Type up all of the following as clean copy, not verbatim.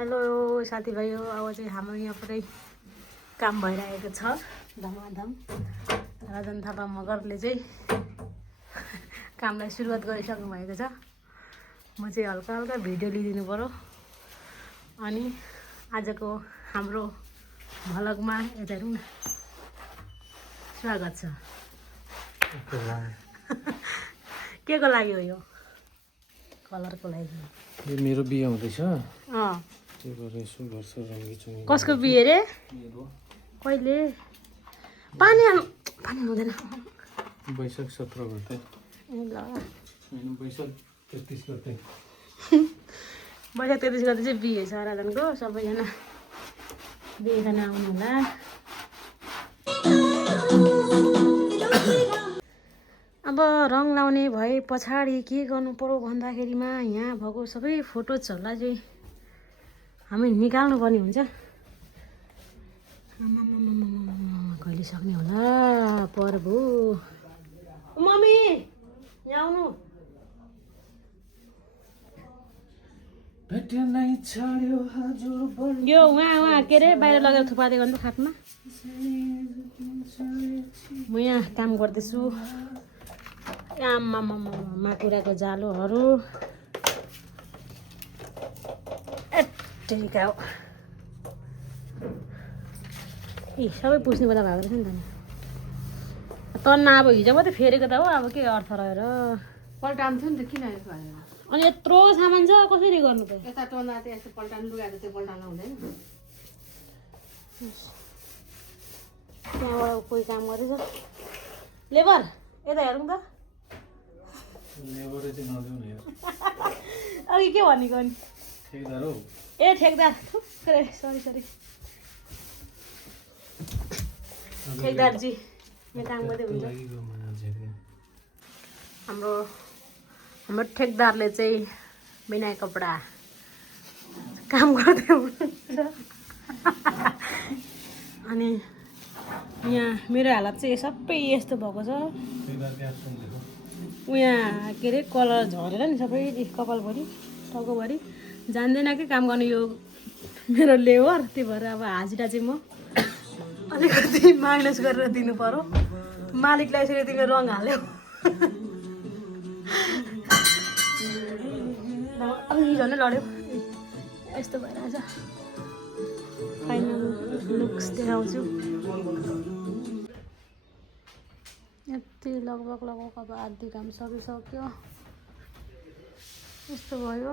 Hello साथीभाइ हो। अब चाहिँ हाम्रो यहाँ पुरै काम भइरहेको छ धमाधम। राजन थापा मगरले चाहिँ कामलाई सुरुवात गरिसक्नु भएको छ। म चाहिँ हल्का हल्का भिडियो लिदिनु पर्यो। अनि आजको हाम्रो भ्लगमा यता हेरौँ न, स्वागत छ। के को लागि हो यो? कलरको लागि। यो मेरो बिहे हुँदैछ। त्यो भएर यसो गर्छ रङ्गी। कसको बिहे रे? कहिले? पानी हुँदैन। वैशाख 17 गते। ए ल, हैन वैशाख 33 गते। वैशाख 33 गते चाहिँ बिहे छ राजनको। सबैजना बिहे गर्न आउनु होला। अब रङ लाउने भए पछाडि के गर्नु पर्यो भन्दाखेरिमा यहाँ भएको सबै फोटोजहरूलाई चाहिँ हामी निकाल्नु पर्ने हुन्छ। कहिले सक्ने होला प्रभु। मम्मी यहाँ आउनु। यो उहाँ के अरे बाहिर लगेर थुपारिदिएको नि त खाटमा। म यहाँ काम गर्दैछु। आमामामा कुराको जालोहरू एटेका हो। ए सबै पुस्ने बेला भएको रहेछ नि त। तन्न अब हिजो मात्रै फेरेको त हो। अब के अर्थ रहेर पल्टाउनु थियो नि त, किन यसो गरेर? अनि यत्रो सामान छ कसरी गर्नु त? यता टोना त यस्तो पल्टाउनु, लुगाहरू त्यो पल्टाउनु हुँदैन। त्यहाँबाट कोही काम गरेछ लेबर। यता हेरौँ त। लेबरै चाहिँ नदेऊ न यार। अघि के भनेको नि? ठेकदार हो। ए ठेकदार, सरी ठेकदारजी यहाँ काम गर्दै हुन्छ। हाम्रो ठेकदारले चाहिँ बिना कपडा काम गर्दै हुनुहुन्छ। अनि यहाँ मेरो हालत चाहिँ सबै यस्तो भएको छ। यहाँ के अरे कलर झरेर नि सबै कपालभरि टाउकोभरि जान्दैन कि काम गर्ने यो मेरो लेबर। त्यही भएर अब हाजिरा चाहिँ म अलिकति माइनस गरेर दिनु पर्यो। मालिकलाई यसरी तिमीले रङ हाल्यौ। झन् लड्यो। यस्तो भइरहेछ। फाइनल लुक्स देखाउँछु। यति लगभग अब आधी काम सकिसक्यो। यस्तो भयो।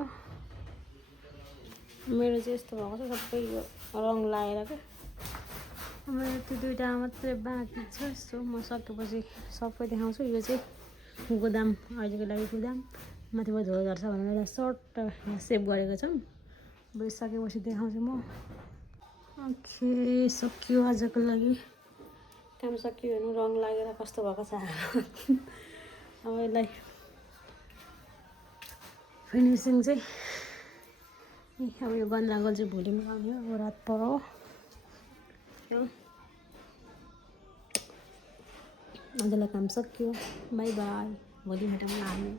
मेरो चाहिँ यस्तो भएको छ सबै यो रङ लगाएर क्या। मेरो त्यो दुइटा मात्रै बाँकी छ। सो म सकेपछि सबै देखाउँछु। यो चाहिँ गोदाम, अहिलेको लागि गोदाम। माथिबाट झोल झर्छ भनेर सर्ट यहाँ सेभ गरेको छौँ। अब सकेपछि देखाउँछु म। ओके, सक्यो आजको लागि काम। सक्यो हेर्नु रङ लागेर कस्तो भएको छ। अब यसलाई फिनिसिङ चाहिँ अब यो गन्जागल चाहिँ भोलि लगाउने हो। अब रात परो आजलाई काम सक्यो। By by. भोलि भेटौँ हामी।